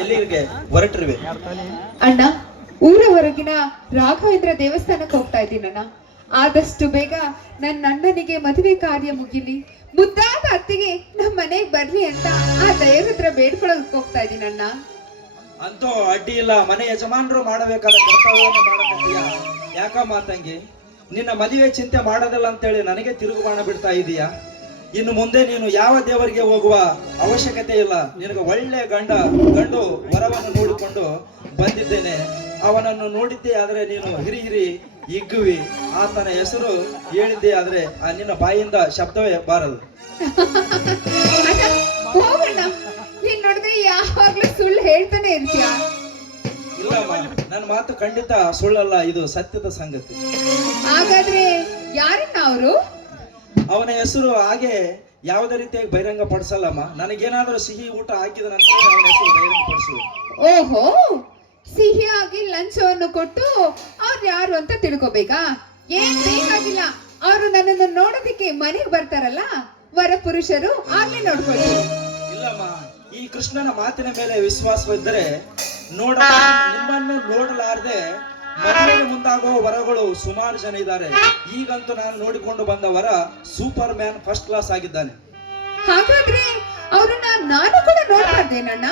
ಎಲ್ಲಿಗೆ ಹೊರಟಿರುವೆ? ಅಣ್ಣ, ಊರ ಹೊರಗಿನ ರಾಘವೇಂದ್ರ ದೇವಸ್ಥಾನಕ್ಕೆ ಹೋಗ್ತಾ ಇದ್ದೀನಣ್ಣ. ಆದಷ್ಟು ಬೇಗ ನನ್ನ ಅಣ್ಣನಿಗೆ ಮದುವೆ ಕಾರ್ಯ ಮುಗಿಲಿ, ಮುದ್ದಾದ ಅತ್ತಿಗೆ ನಮ್ಮ ಮನೆಗೆ ಬರ್ಲಿ ಅಂತ ಆ ದೇವ್ರ ಹತ್ರ ಬೇಡ್ಕೊಳ್ಳೋದಕ್ಕೆ ಹೋಗ್ತಾ ಇದ್ದೀನಣ್ಣ. ಅಂತೂ ಅಡ್ಡಿ ಇಲ್ಲ, ಮನೆ ಯಜಮಾನರು ಮಾಡಬೇಕಾದ ಕರ್ತವ್ಯವನ್ನು ಮಾಡಕತ್ತೀಯ. ಯಾಕಮ್ಮ ತಂಗಿ, ನಿನ್ನ ಮದುವೆ ಚಿಂತೆ ಮಾಡೋದಿಲ್ಲ ಅಂತೇಳಿ ನನಗೆ ತಿರುಗುಬಾಣ ಬಿಡ್ತಾ ಇದೀಯಾ? ಇನ್ನು ಮುಂದೆ ನೀನು ಯಾವ ದೇವರಿಗೆ ಹೋಗುವ ಅವಶ್ಯಕತೆ ಇಲ್ಲ. ನಿನಗೆ ಒಳ್ಳೆ ಗಂಡು ವರವನ್ನು ನೋಡಿಕೊಂಡು ಬಂದಿದ್ದೇನೆ. ಅವನನ್ನು ನೋಡಿದ್ದೇ ಆದ್ರೆ ನೀನು ಹಿರಿ ಹಿಗ್ಗುವಿ. ಆತನ ಹೆಸರು ಹೇಳಿದ್ದೇ ಆದ್ರೆ ಆ ನಿನ್ನ ಬಾಯಿಂದ ಶಬ್ದವೇ ಬಾರದು. ಹೋಗಣ್ಣ, ನೀನ್ ನೋಡಿದ್ರೆ ಯಾವಾಗ್ಲೂ ಸುಳ್ಳು ಹೇಳ್ತಾನೆ ಇರ್ತೀಯ. ಇಲ್ಲಮ್ಮ, ನನ್ನ ಮಾತು ಖಂಡಿತ ಸುಳ್ಳಲ್ಲ, ಇದು ಸತ್ಯದ ಸಂಗತಿ. ಹಾಗಾದ್ರೆ ಯಾರನ್ನ ಅವರು? ಅವನ ಹೆಸರು ಹಾಗೆ ಯಾವುದೇ ರೀತಿಯಾಗಿ ಬಹಿರಂಗ ಪಡಿಸಲ್ಲಮ್ಮ. ನನಗೇನಾದ್ರೂ ಸಿಹಿ ಊಟ ಹಾಕಿದ ನಂತರ ಅವನ ಹೆಸರು ಬಹಿರಂಗ ಪಡಿಸುವ. ಓಹೋ, ಸಿಹಿಯಾಗಿ ಲಂಚವನ್ನು ಕೊಟ್ಟು ಅವ್ರು ಯಾರು ಅಂತ ತಿಳ್ಕೊಬೇಕಾ? ಏನ್ ಬೇಕಾಗಿಲ್ಲ, ಅವರು ನನ್ನನ್ನು ನೋಡೋದಿಕ್ಕೆ ಮನೆಗೆ ಬರ್ತಾರಲ್ಲ ವರ ಪುರುಷರು, ಆಗ್ಲೇ ನೋಡ್ಕೊಳ್ಳಿ. ಇಲ್ಲಮ್ಮ, ಈ ಕೃಷ್ಣನ ಮಾತಿನ ಮೇಲೆ ವಿಶ್ವಾಸವಿದ್ದರೆ ನಿಮ್ಮನ್ನು ನೋಡಲಾರದೆ ಮದುವೆಗೆ ಮುಂದಾಗುವ ವರಗಳು ಸುಮಾರು ಜನ ಇದ್ದಾರೆ. ಈಗಂತೂ ನಾನು ನೋಡಿಕೊಂಡು ಬಂದ ವರ ಸೂಪರ್ ಮ್ಯಾನ್ ಫಸ್ಟ್ ಕ್ಲಾಸ್ ಆಗಿದ್ದಾನೆ. ಹಾಗಾದ್ರೆ ಅವ್ರನ್ನ ನಾನು ಕೂಡ ನೋಡ್ಬಾರ್ದೇನಣ್ಣ?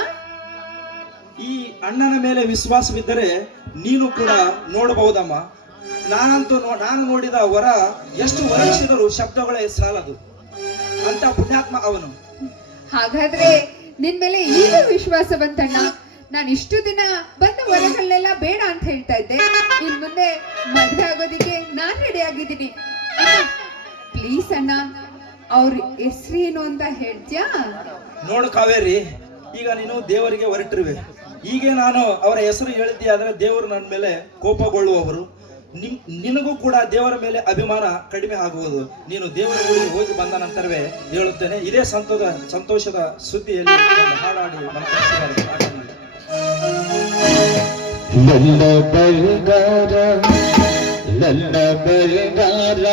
ಈ ಅಣ್ಣನ ಮೇಲೆ ವಿಶ್ವಾಸವಿದ್ದರೆ ನೀನು ಕೂಡ ನೋಡಬಹುದಮ್ಮ. ನಾನು ನೋಡಿದ ವರ ಎಷ್ಟು ವರಕ್ಷಿದರು ಶಬ್ದಗಳೇ ಸಾಲದು ಅಂತ ಪುಣ್ಯಾತ್ಮ ಅವನು. ಹಾಗಾದ್ರೆ ನಿನ್ ಮೇಲೆ ಈಗ ವಿಶ್ವಾಸ ಬಂತಣ್ಣ. ನಾನು ಇಷ್ಟು ದಿನ ಬಂದ ವರಗಳನ್ನೆಲ್ಲ ಬೇಡ ಅಂತ ಹೇಳ್ತಾ ಇದ್ದೆ. ಇನ್ ಮುಂದೆ ಮದುವೆ ಆಗೋದಿಕ್ಕೆ ನಾನ್ ರೆಡಿ ಆಗಿದ್ದೀನಿ. ಪ್ಲೀಸ್ ಅಣ್ಣ, ಅವ್ರ ಹೆಸರೇನು ಅಂತ ಹೇಳ್ತೀಯಾ? ನೋಡು ಕಾವೇರಿ, ಈಗ ನೀನು ದೇವರಿಗೆ ಹೊರಟಿರುವೆ. ಹೀಗೆ ನಾನು ಅವರ ಹೆಸರು ಹೇಳಿದ್ದೆ ಆದ್ರೆ ದೇವರು ನನ್ನ ಮೇಲೆ ಕೋಪಗೊಳ್ಳುವವರು. ನಿನಗೂ ಕೂಡ ದೇವರ ಮೇಲೆ ಅಭಿಮಾನ ಕಡಿಮೆ ಆಗುವುದು. ನೀನು ದೇವರ ಊರಿಗೆ ಹೋಗಿ ಬಂದ ನಂತರವೇ ಹೇಳುತ್ತೇನೆ. ಇದೇ ಸಂತೋಷದ ಸುದ್ದಿಯಲ್ಲಿ ಹಾಡಾಡಿ ಲಲ್ಲ ಬಲ್ಗಾರ ಲಲ್ಲ ಬಲ್ಗಾರ